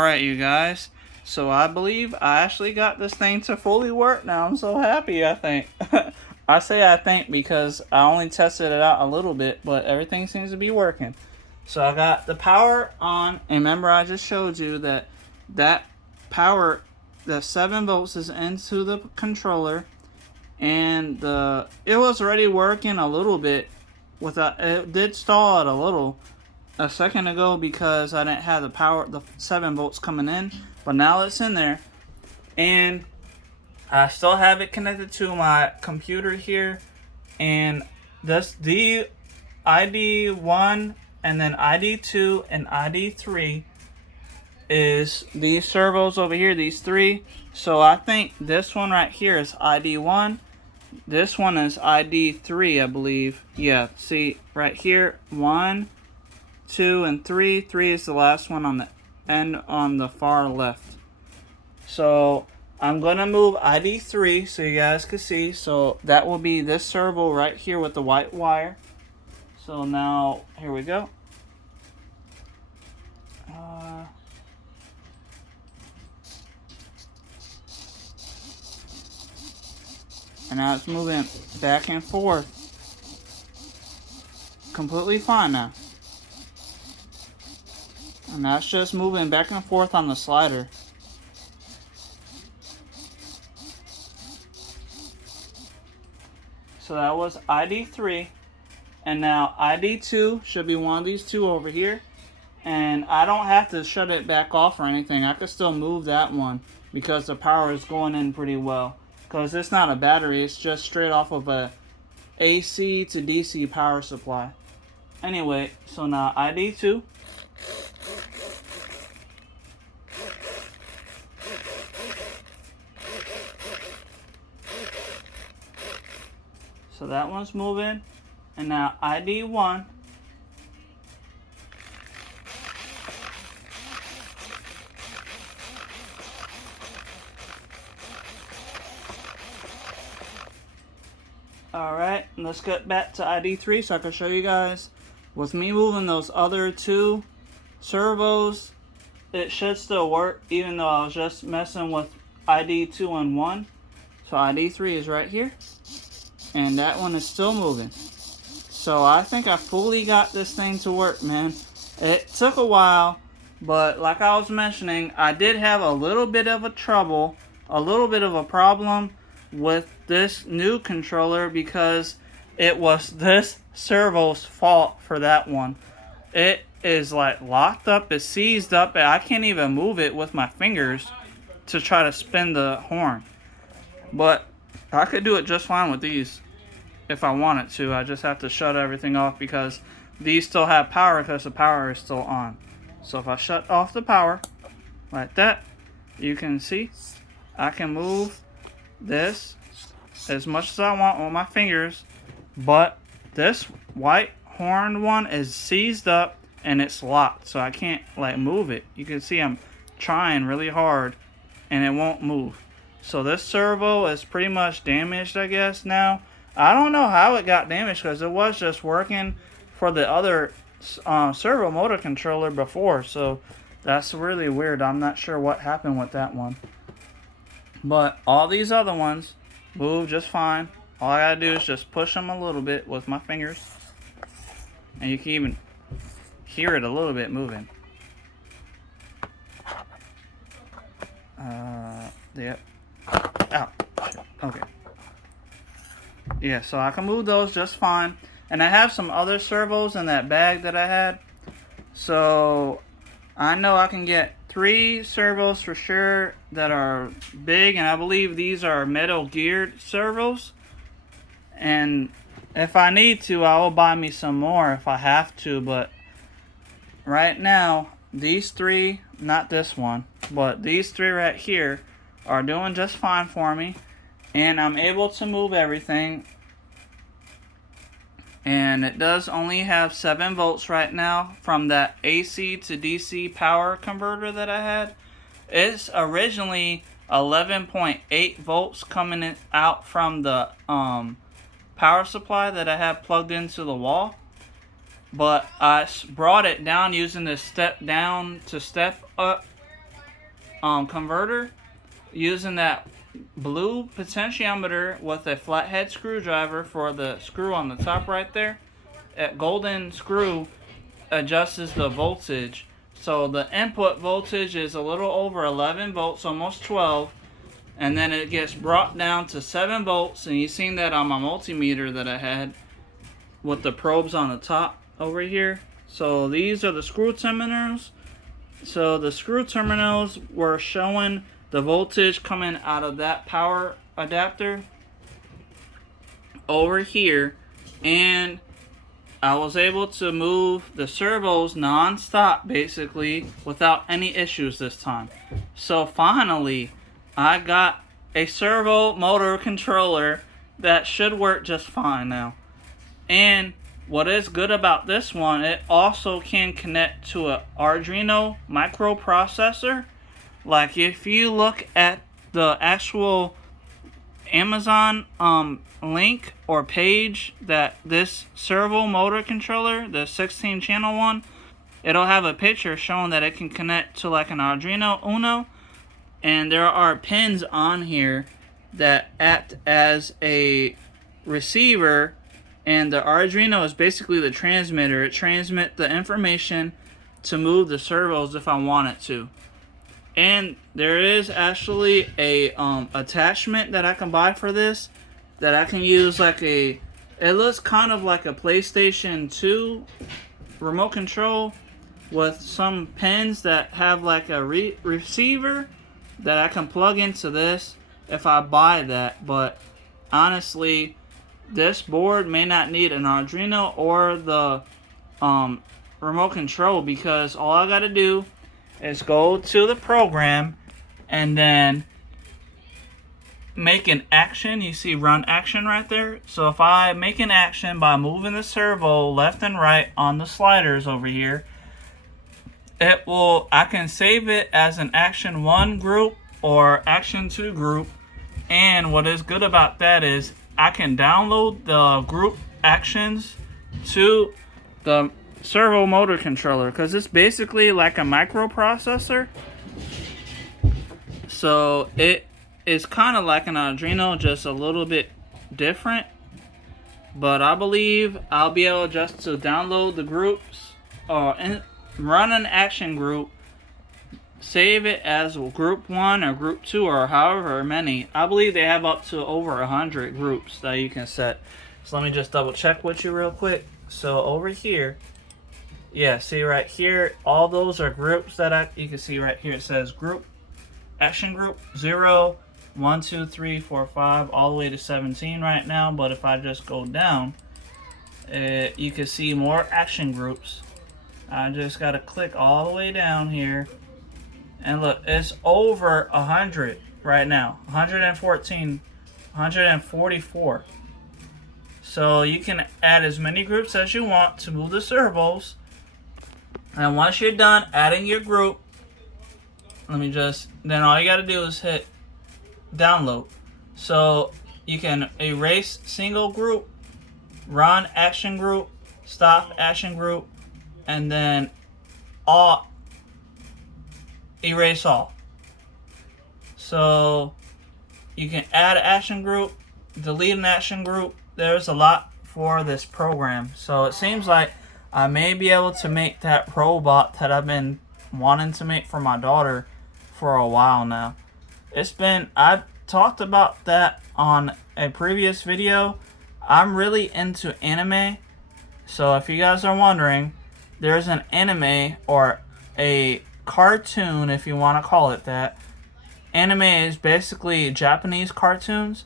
Alright, you guys. So I believe I actually got this thing to fully work now. I'm so happy, I think. I say I think because I only tested it out a little bit, but everything seems to be working. So I got the power on, and remember I just showed you that power, the 7 volts is into the controller, and it was already working a little bit without, it did stall it a little a second ago because I didn't have the 7 volts coming in, but now it's in there, and I still have it connected to my computer here, and this the ID1 and then ID2 and ID3 is these servos over here, these 3. So I think this one right here is ID1. This one is ID3, I believe. Yeah, see right here, 1, 2, and 3. 3 is the last one on the end on the far left. So I'm gonna move ID3 so you guys can see. So that will be this servo right here with the white wire. So now here we go. And now it's moving back and forth. Completely fine now. And that's just moving back and forth on the slider. So that was ID3. And now ID2 should be one of these two over here. And I don't have to shut it back off or anything. I can still move that one because the power is going in pretty well. Because it's not a battery, it's just straight off of a AC to DC power supply. Anyway, so now ID2. So that one's moving. And now ID1. Alright, let's get back to ID3 so I can show you guys. With me moving those other 2 servos, it should still work even though I was just messing with ID2 and 1. So ID3 is right here. And that one is still moving. So I think I fully got this thing to work, man. It took a while, but like I was mentioning, I did have a little bit of a problem with this new controller because it was this servo's fault for that one. It is like locked up, it's seized up, and I can't even move it with my fingers to try to spin the horn. But I could do it just fine with these if I wanted to. I just have to shut everything off because these still have power because the power is still on. So if I shut off the power like that, you can see I can move this as much as I want with my fingers, but this white horned one is seized up and it's locked, so I can't like move it. You can see I'm trying really hard and it won't move. So this servo is pretty much damaged, I guess. Now I don't know how it got damaged because it was just working for the other servo motor controller before, so that's really weird. I'm not sure what happened with that one, but all these other ones move just fine. All I gotta do is just push them a little bit with my fingers, and you can even hear it a little bit moving. Yep. Ow. Okay. Yeah, so I can move those just fine. And I have some other servos in that bag that I had. So I know I can get 3 servos for sure that are big, and I believe these are metal geared servos. And if I need to, I will buy me some more if I have to, but right now these 3, not this one, but these 3 right here are doing just fine for me, and I'm able to move everything. And it does only have 7 volts right now from that AC to DC power converter that I had. It's originally 11.8 volts coming out from the power supply that I have plugged into the wall. But I brought it down using this step down to step up converter using that blue potentiometer with a flathead screwdriver for the screw on the top right there. That golden screw adjusts the voltage. So the input voltage is a little over 11 volts, almost 12. And then it gets brought down to 7 volts. And you've seen that on my multimeter that I had with the probes on the top over here. So these are the screw terminals. So the screw terminals were showing the voltage coming out of that power adapter over here. And I was able to move the servos non-stop basically without any issues this time. So finally I got a servo motor controller that should work just fine now. And what is good about this one, it also can connect to an Arduino microprocessor. Like if you look at the actual Amazon link or page that this servo motor controller, the 16 channel one, it'll have a picture showing that it can connect to like an Arduino Uno. And there are pins on here that act as a receiver, and the Arduino is basically the transmitter. It transmits the information to move the servos if I want it to. And there is actually a attachment that I can buy for this that I can use like it looks kind of like a PlayStation 2 remote control with some pins that have like a receiver that I can plug into this if I buy that. But honestly, this board may not need an Arduino or the remote control, because all I gotta do is go to the program and then make an action. You see run action right there. So if I make an action by moving the servo left and right on the sliders over here, I can save it as an action 1 group or action 2 group. And what is good about that is I can download the group actions to the servo motor controller, because it's basically like a microprocessor. So it is kind of like an Arduino, just a little bit different. But I believe I'll be able just to download the groups and run an action group, save it as group 1 or group 2 or however many. I believe they have up to over 100 groups that you can set. So let me just double check with you real quick. So over here, yeah, see right here, all those are groups that you can see right here. It says group, action group 0, 1, 2, 3, 4, 5, all the way to 17 right now. But if I just go down, you can see more action groups. I just got to click all the way down here. And look, it's over 100 right now. 114, 144. So you can add as many groups as you want to move the servos. And once you're done adding your group, then all you got to do is hit download. So you can erase single group, run action group, stop action group, and then erase all. So you can add an action group, delete an action group. There's a lot for this program. So it seems like I may be able to make that robot that I've been wanting to make for my daughter for a while now. I've talked about that on a previous video. I'm really into anime. So if you guys are wondering, there's an anime or a cartoon, if you want to call it that. Anime is basically Japanese cartoons.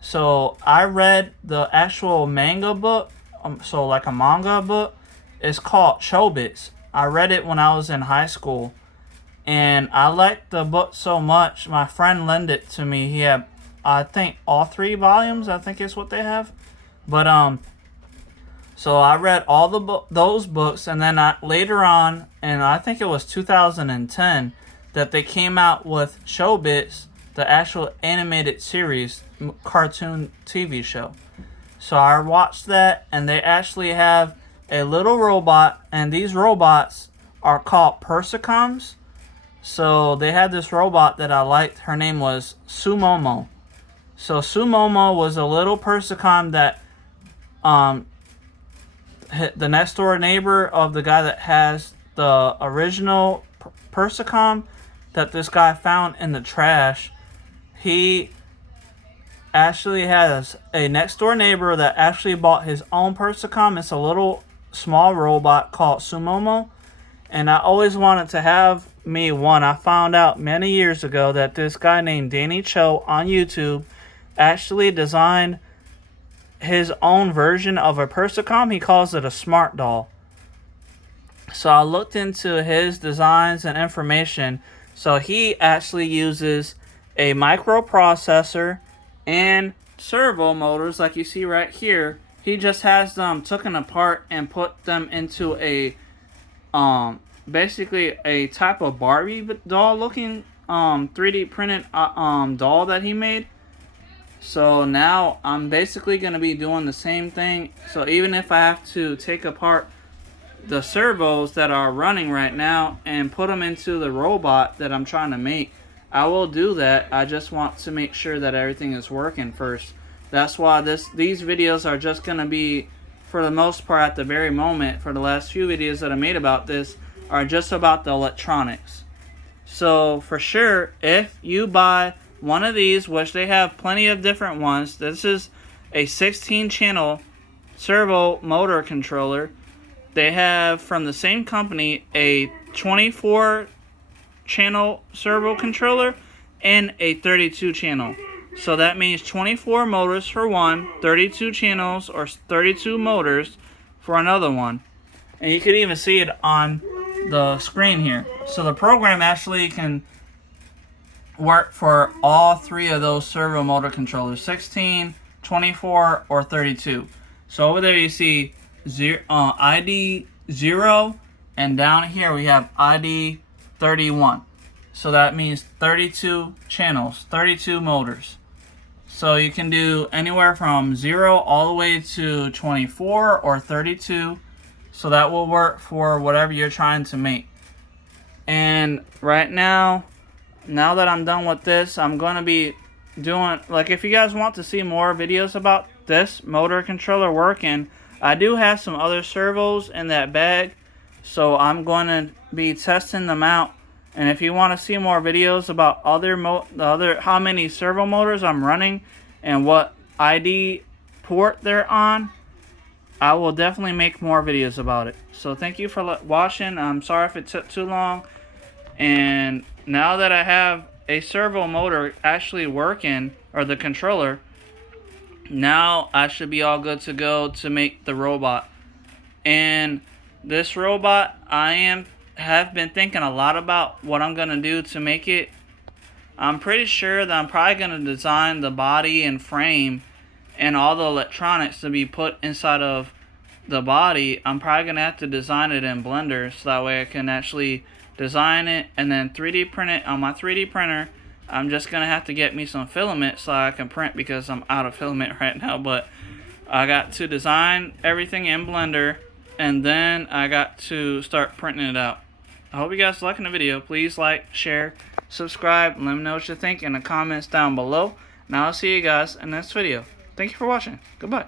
So I read the actual manga book, so like a manga book. It's called Chobits. I read it when I was in high school, and I liked the book so much, my friend lent it to me. He had, I think, all 3 volumes, I think is what they have. But so I read all those books, and then later on, and I think it was 2010, that they came out with Chobits, the actual animated series, cartoon TV show. So I watched that, and they actually have a little robot, and these robots are called Persicums. So they had this robot that I liked. Her name was Sumomo. So Sumomo was a little Persicom that hit the next door neighbor of the guy that has the original Persicom that this guy found in the trash. He actually has a next door neighbor that actually bought his own Persicom. It's a little small robot called Sumomo, and I always wanted to have me one. I found out many years ago that this guy named Danny Cho on YouTube actually designed his own version of a Persicom. He calls it a smart doll. So I looked into his designs and information. So he actually uses a microprocessor and servo motors like you see right here. He just has them taken apart and put them into a basically a type of Barbie doll looking 3D printed doll that he made. So now I'm basically going to be doing the same thing. So even if I have to take apart the servos that are running right now and put them into the robot that I'm trying to make, I will do that. I just want to make sure that everything is working first. That's why these videos are just going to be, for the most part at the very moment, for the last few videos that I made about this, are just about the electronics. So for sure, if you buy one of these, which they have plenty of different ones, this is a 16 channel servo motor controller. They have from the same company a 24 channel servo controller and a 32 channel. So that means 24 motors for one, 32 channels or 32 motors for another one. And you can even see it on the screen here. So the program actually can work for all three of those servo motor controllers, 16, 24, or 32. So over there you see ID 0, and down here we have ID 31. So that means 32 channels, 32 motors. So you can do anywhere from 0 all the way to 24 or 32. So that will work for whatever you're trying to make. And right now that I'm done with this, I'm going to be doing, like, if you guys want to see more videos about this motor controller working, I do have some other servos in that bag. So I'm going to be testing them out. And if you want to see more videos about how many servo motors I'm running and what ID port they're on, I will definitely make more videos about it. So thank you for watching. I'm sorry if it took too long. And now that I have a servo motor actually working, or the controller, now I should be all good to go to make the robot. And this robot, have been thinking a lot about what I'm going to do to make it. I'm pretty sure that I'm probably going to design the body and frame and all the electronics to be put inside of the body. I'm probably going to have to design it in Blender, so that way I can actually design it and then 3D print it on my 3D printer. I'm just going to have to get me some filament so I can print, because I'm out of filament right now. But I got to design everything in Blender, and then I got to start printing it out. I hope you guys are liking the video. Please like, share, subscribe, and let me know what you think in the comments down below. Now I'll see you guys in the next video. Thank you for watching. Goodbye.